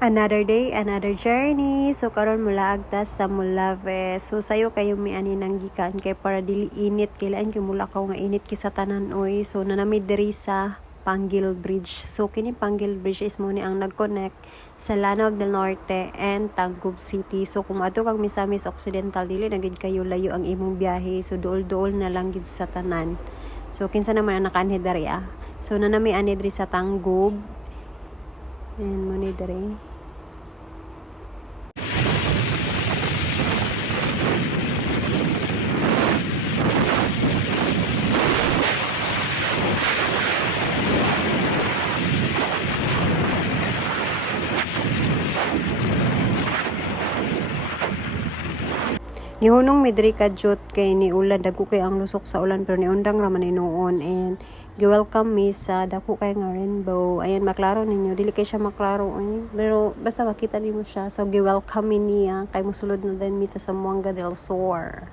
Another day, another journey. So karon mula agtas sa Mulave. So sayo kayo mi ani nang gikan kay para dili init kailan kay mula ka nga init kisa tanan oy. So nanami diri sa Panggil Bridge. So kini Panggil Bridge is mo ni ang nag-connect sa Lanao del Norte and Tagum City. So kung adto kag Misamis Occidental dili na gid kayo layo ang imong biyahe. So duol-duol na lang gid sa tanan. So kinsa naman ang nakaanhi diri ah. So nanami ani diri sa Tangub. And mo ni diri. Nihunong midri kadyot kay ni ulan dagko kay ang lusok sa ulan pero ni undang ra man noon and gi-welcome mi sa dako kay nga rainbow. Ayan maklaro ninyo dili kay siya maklaro pero basta makita nimo siya. So gi-welcome mi niya kay mosulod na din mi sa Zamboanga del Sur.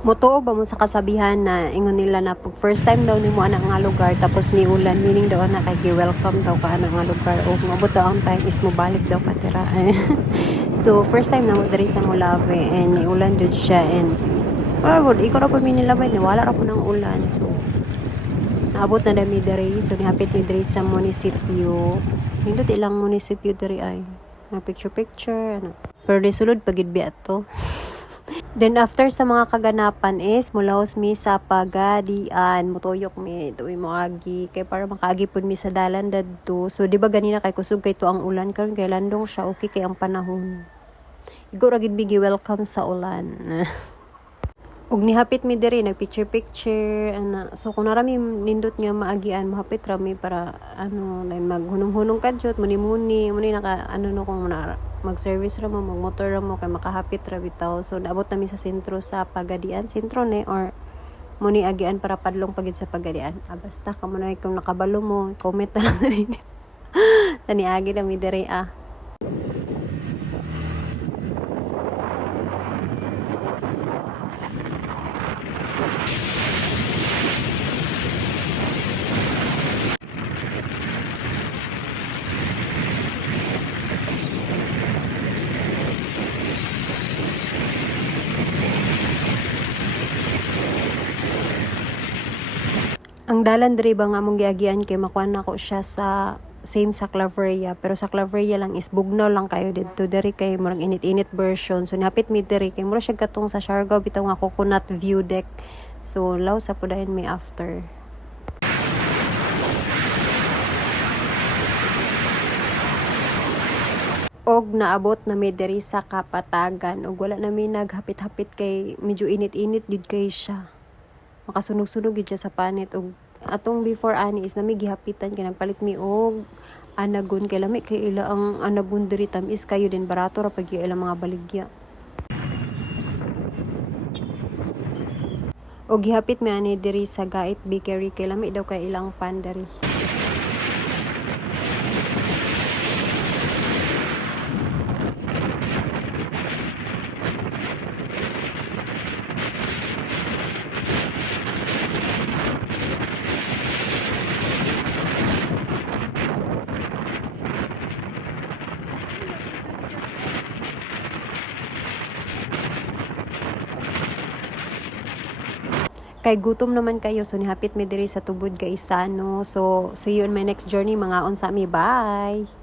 Motoo ba mo sa kasabihan na ingon nila na pag first time daw nimo ana nga lugar tapos ni ulan meaning daw na kay gi-welcome daw ka ana nga lugar o mabot daw ang time is mo balik daw ka tira. So first time na mo diri sa Mulave and ni ulan jud siya and ikaw ra po mi nilabay ni wala ra po ng ulan. So naabot na dami diri so nihapit mi diri sa munisipyo. Nindot ilang munisipyo diri ay na picture ano. Pero di sulod pagid biya to. Then after sa mga kaganapan is mulaos mi sa Pagadian, mutuyok mi tuwi mo agi kay para makaagi pud mi sa dalan dadto. So di ba ganina kay kusog kay to ang ulan karon kay landong siya okay kay ang panahon. Igo ra gid bigi welcome sa ulan. Ug nihapit mi diri nag picture ana. So kung narami nindot nga maagian mahapit ra mi para ano like maghunong-hunong kadyot muni-muni naka ano no kung mag-service ra mo magmotor ra mo kay makahapit ra bitaw. So naabot nami sa sentro sa Pagadian, sentro ni or muni agian para padlong pagid sa Pagadian. Basta kamo na kung nakabalo mo comment na lang rin. Sa niagi na mi diri ah. Ang dalan diri ba nga mong giagian kay makuan nako siya sa same sa Claveria pero sa Claveria lang is bugnaw lang kayo dito diri kay murag init-init version. So napit mi diri kay mura siya katong sa Siargao bitaw nga coconut view deck. So law sa pudayon mi after. Og naabot na mi diri sa Kapatagan og wala na mi naghapit-hapit kay medyo init-init gid kay siya. Makasunog-sunog gid siya sa panit og atong before ani is nami gihapitan kay nagpalit mi og anagon kay lami kay ila ang anagon diri tamis kayo din barato ra pag ila mga baligya. Og gihapit mi ani diri sa Gait Bakery kay lami daw kay ilang pan diri. Kay gutom naman kayo so nihapit mi diri sa tubod kay Isano. So see you in my next journey mga unsa mi bye.